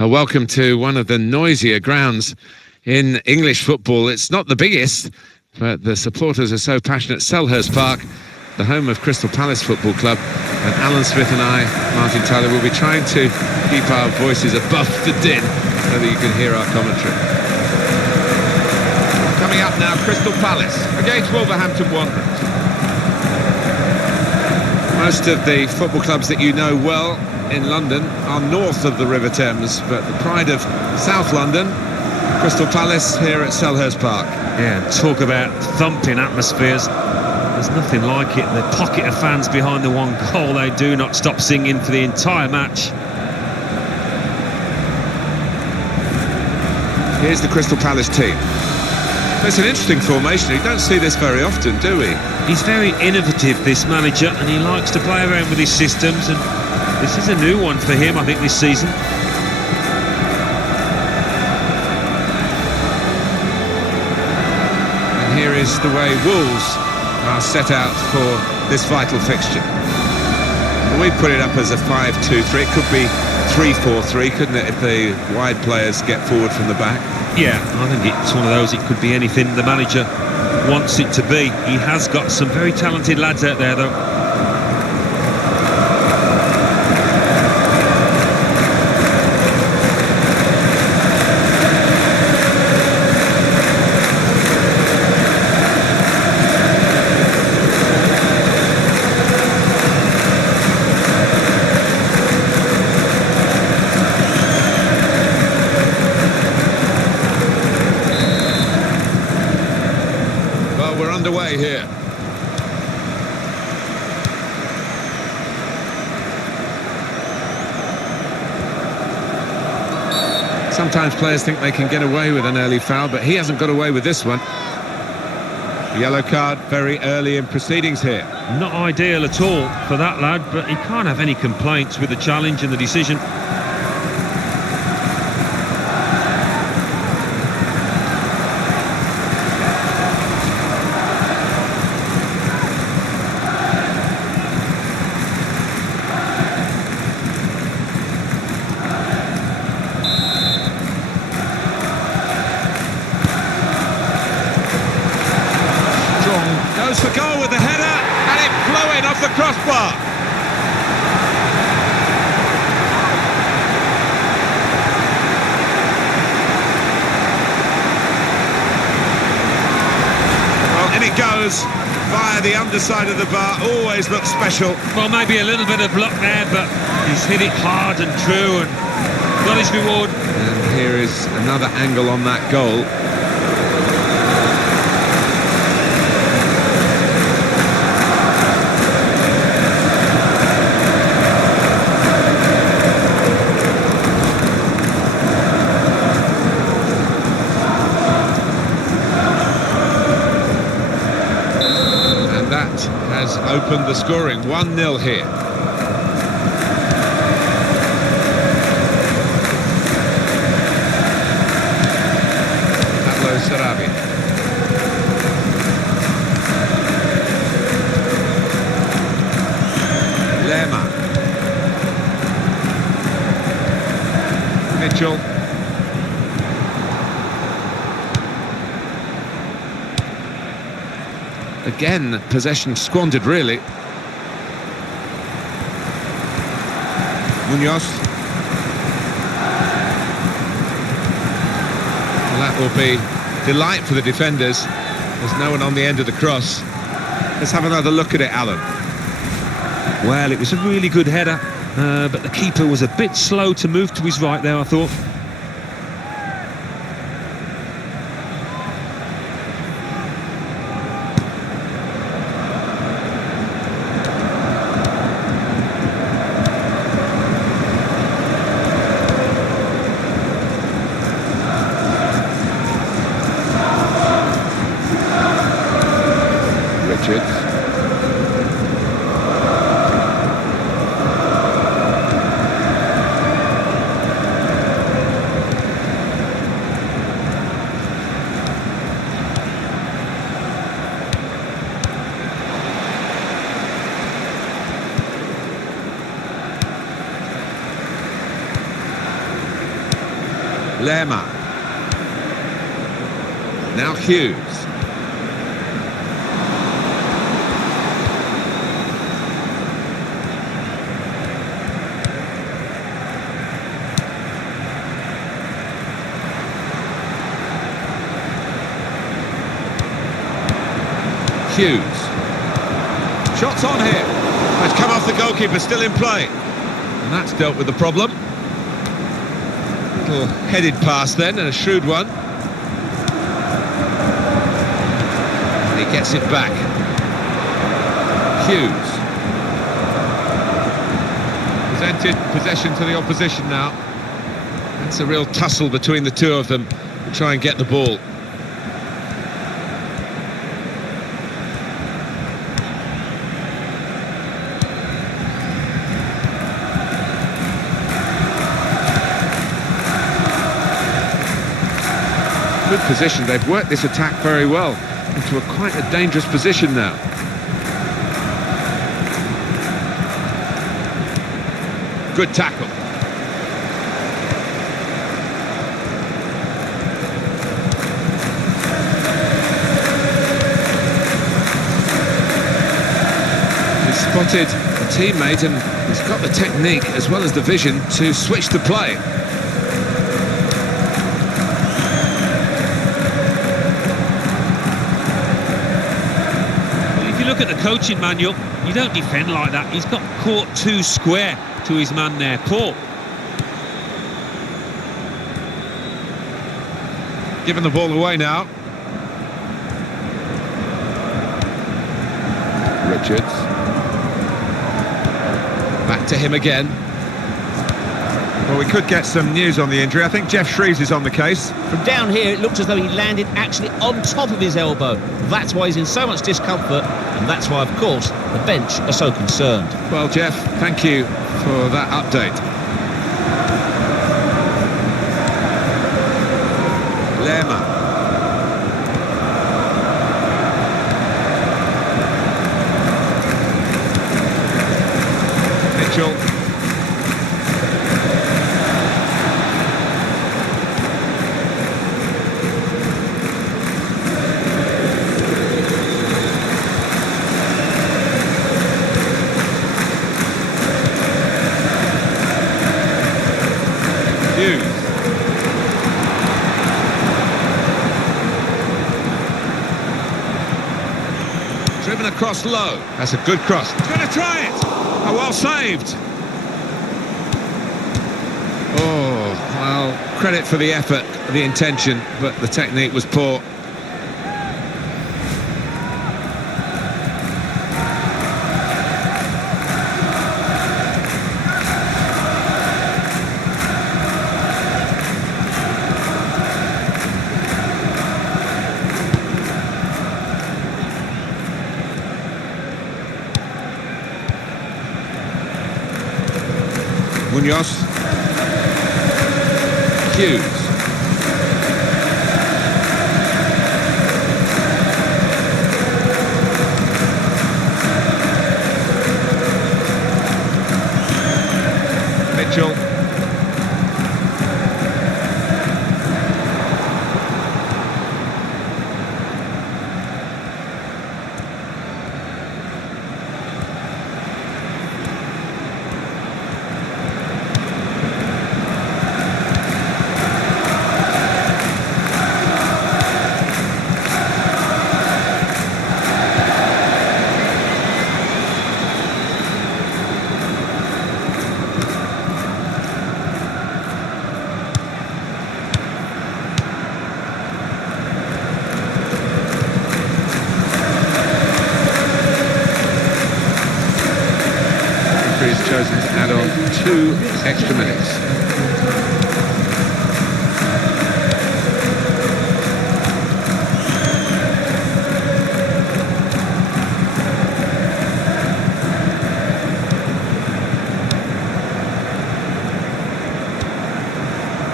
Welcome to one of the noisier grounds in English football. It's not the biggest, but the supporters are so passionate. Selhurst Park, the home of Crystal Palace Football Club. And Alan Smith and I, Martin Tyler, will be trying to keep our voices above the din so that you can hear our commentary. Coming up now, Crystal Palace against Wolverhampton Wanderers. Most of the football clubs that you know well in London are north of the River Thames, but the pride of South London, Crystal Palace here at Selhurst Park. Yeah, talk about thumping atmospheres. There's nothing like it. The pocket of fans behind the one goal, they do not stop singing for the entire match. Here's the Crystal Palace team. It's an interesting formation. You don't see this very often, do we? He's very innovative, this manager, and he likes to play around with his systems, and this is a new one for him, I think, this season. And here is the way Wolves are set out for this vital fixture. We put it up as a 5-2-3. It could be 3-4-3, couldn't it, if the wide players get forward from the back? Yeah, I think it's one of those. It could be anything the manager wants it to be. He has got some very talented lads out there, though. Underway here. Sometimes players think they can get away with an early foul, but he hasn't got away with this one. Yellow card very early in proceedings here. Not ideal at all for that lad, but he can't have any complaints with the challenge and the decision. Goes for goal with the header, and it flew in off the crossbar. Well, in it goes via the underside of the bar. Always looks special. Well, maybe a little bit of luck there, but he's hit it hard and true and got his reward. And here is another angle on that goal. Has opened the scoring. 1-0 here. Pablo Sarabia. Lema. Mitchell. Again, possession squandered, really. Munoz. Well, that will be delight for the defenders. There's no one on the end of the cross. Let's have another look at it, Alan. Well, it was a really good header, but the keeper was a bit slow to move to his right there, I thought. Lerma. Now Hughes. Hughes. Shots on here. It's come off the goalkeeper, still in play. And that's dealt with the problem. Little headed pass then, and a shrewd one. And he gets it back. Hughes. Presented possession to the opposition now. That's a real tussle between the two of them to try and get the ball. Good position. They've worked this attack very well into quite a dangerous position now. Good tackle. He's spotted a teammate and he's got the technique as well as the vision to switch the play. Look at the coaching manual, you don't defend like that. He's got caught too square to his man there. Poor. Giving the ball away now. Richards. Back to him again. Well, we could get some news on the injury. I think Jeff Shreves is on the case. From down here, it looked as though he landed actually on top of his elbow. That's why he's in so much discomfort, and that's why, of course, the bench are so concerned. Well, Jeff, thank you for that update. Lerma. Mitchell. Driven across low. That's a good cross. He's going to try it. Oh, well saved. Oh, well, credit for the effort, the intention, but the technique was poor. Munoz. Hughes. Mitchell. He's chosen to add on 2 extra minutes.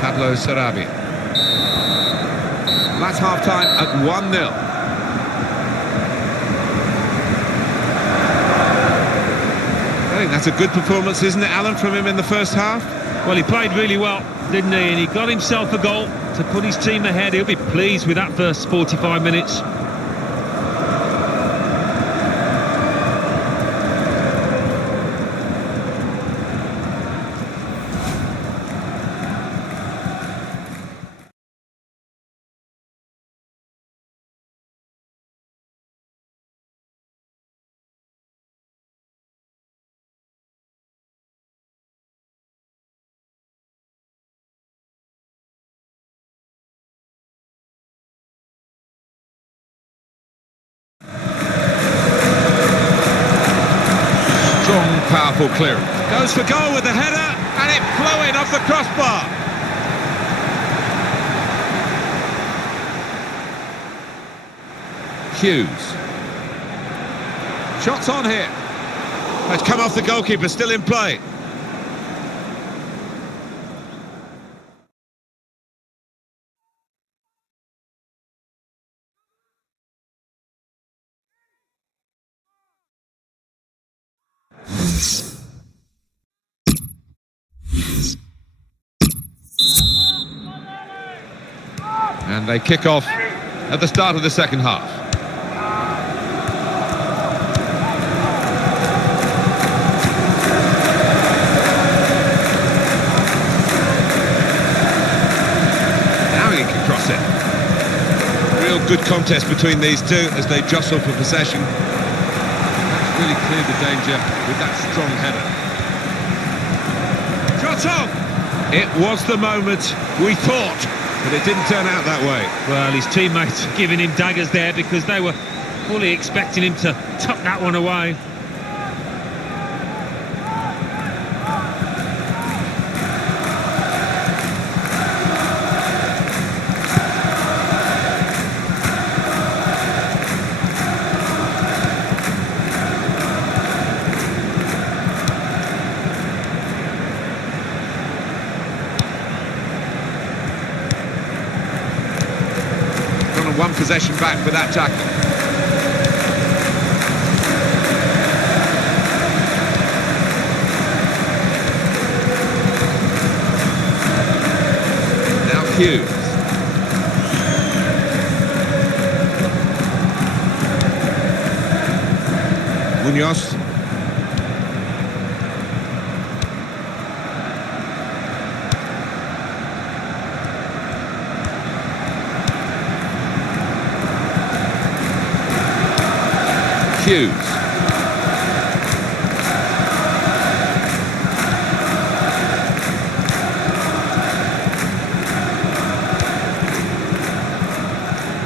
Pablo Sarabia. That's half-time at 1-0. I think that's a good performance, isn't it, Alan, from him in the first half? Well, he played really well, didn't he? And he got himself a goal to put his team ahead. He'll be pleased with that first 45 minutes. Strong, powerful clearance. Goes for goal with the header, and it flew in off the crossbar. Hughes. Shots on here. It's come off the goalkeeper, still in play. And they kick off at the start of the second half. Now he can cross it. Real good contest between these two as they jostle for possession. That's really cleared the danger with that strong header. Shot on! It was the moment we thought, but it didn't turn out that way. Well, his teammates giving him daggers there because they were fully expecting him to tuck that one away. One possession back with that tackle. Now Hughes. Munoz. Hughes.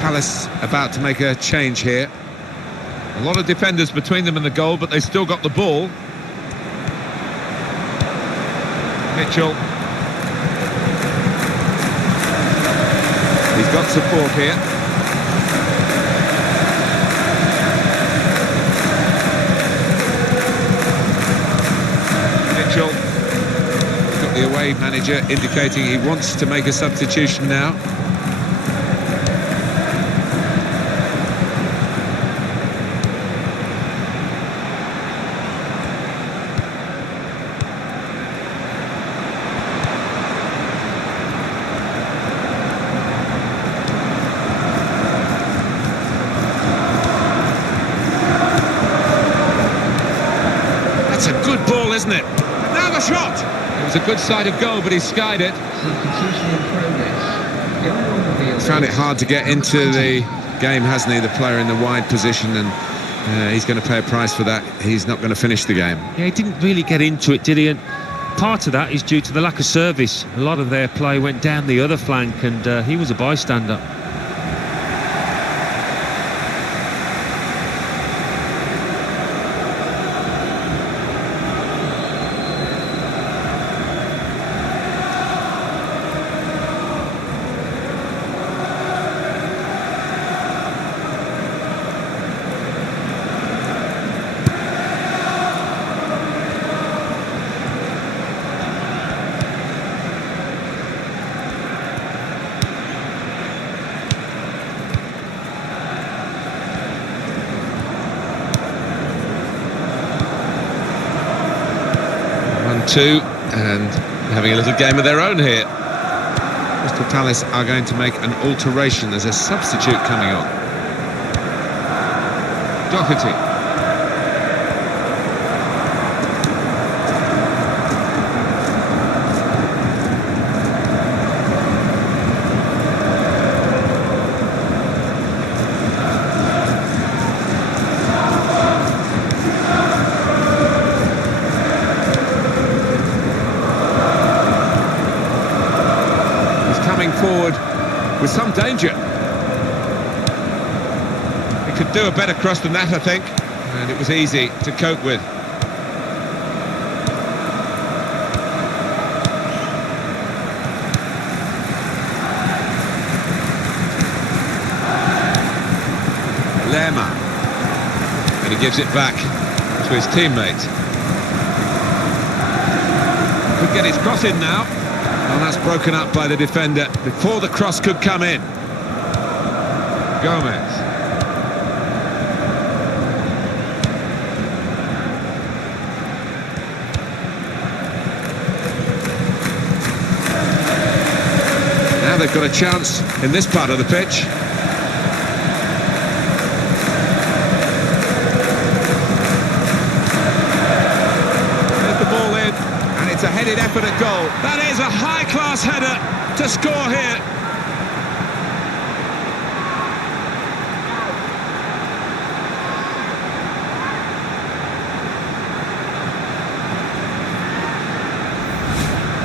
Palace about to make a change here. A lot of defenders between them and the goal, but they still got the ball. Mitchell. He's got support here. Got the away manager indicating he wants to make a substitution now. That's a good ball, isn't it? Now the shot! It was a good sight of goal, but he skied it. He's found it hard to get into the game, hasn't he, the player in the wide position, and he's going to pay a price for that. He's not going to finish the game. Yeah, he didn't really get into it, did he? And part of that is due to the lack of service. A lot of their play went down the other flank, and he was a bystander. Two, and Having a little game of their own here. Crystal Palace are going to make an alteration. There's a substitute coming on. Doherty. Forward with some danger. He could do a better cross than that, I think, and it was easy to cope with. Lerma, and he gives it back to his teammate. Could get his cross in now. And that's broken up by the defender before the cross could come in. Gomez. Now they've got a chance in this part of the pitch. There's the ball in. It's a headed effort at goal. That is a high-class header to score here.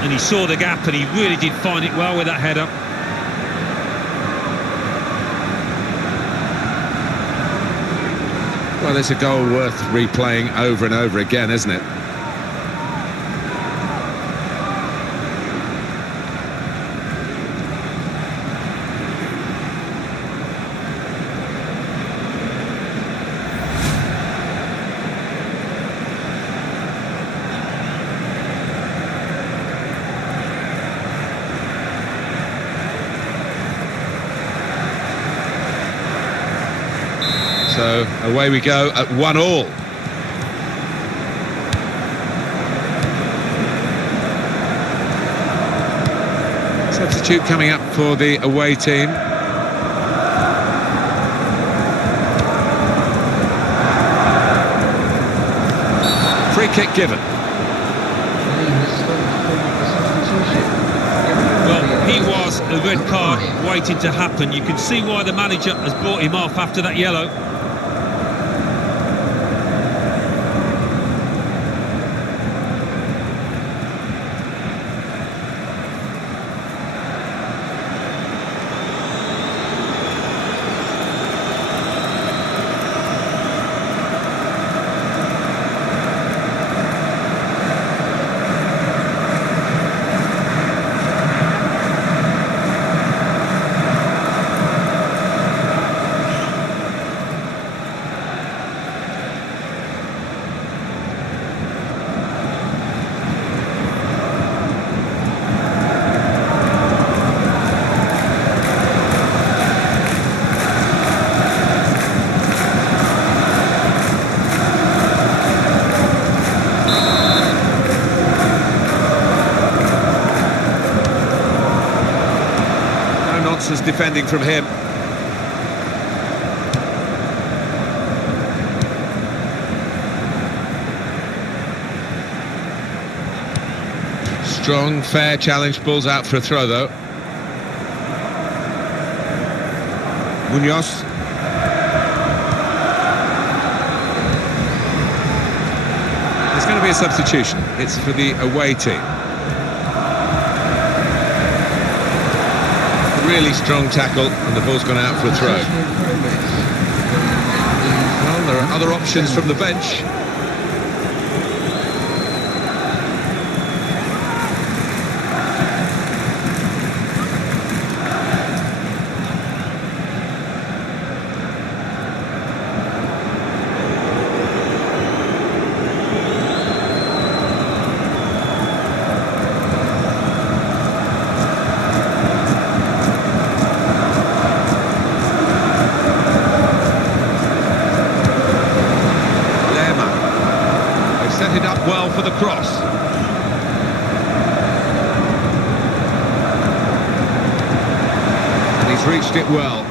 And he saw the gap and he really did find it well with that header. Well, it's a goal worth replaying over and over again, isn't it? So away we go at 1-1. Substitute coming up for the away team. Free kick given. Well, he was a red card waiting to happen. You can see why the manager has brought him off after that yellow. Defending from him. Strong, fair challenge, balls out for a throw though. Munoz. There's going to be a substitution. It's for the away team. Really strong tackle, and the ball's gone out for a throw. Well, there are other options from the bench. Set it up well for the cross. has reached it well.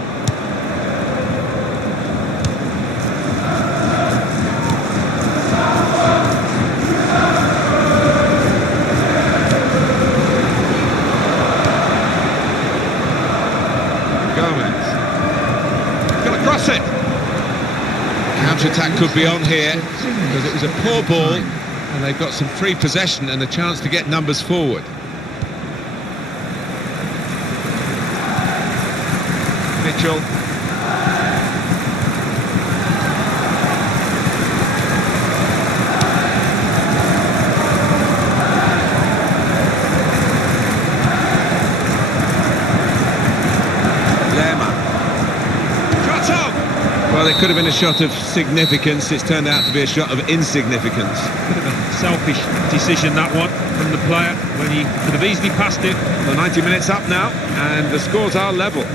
Gonna cross it. Counter-attack could be on here because it was a poor ball and they've got some free possession and a chance to get numbers forward. Mitchell. Well, it could have been a shot of significance. It's turned out to be a shot of insignificance. Bit of a selfish decision, that one, from the player, when he could have easily passed it. The 90 minutes up now, and the scores are level.